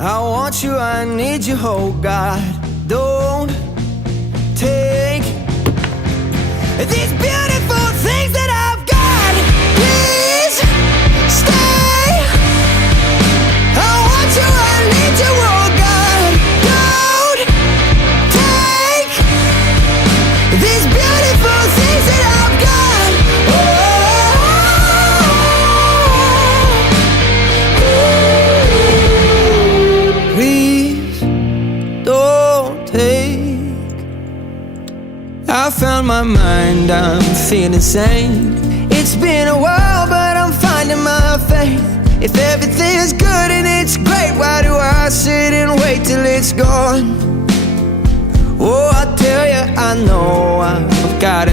I want you, I need you, oh God. Don't take these beautiful things that I've got. Please stay. I want you, I need you, oh God. Don't take these beautiful things that I've got. Please don't take. I found my mind, I'm feeling sane. It's been a while, but I'm finding my faith. If everything's good and it's great, why do I sit and wait till it's gone? Oh, I tell you, I know I've got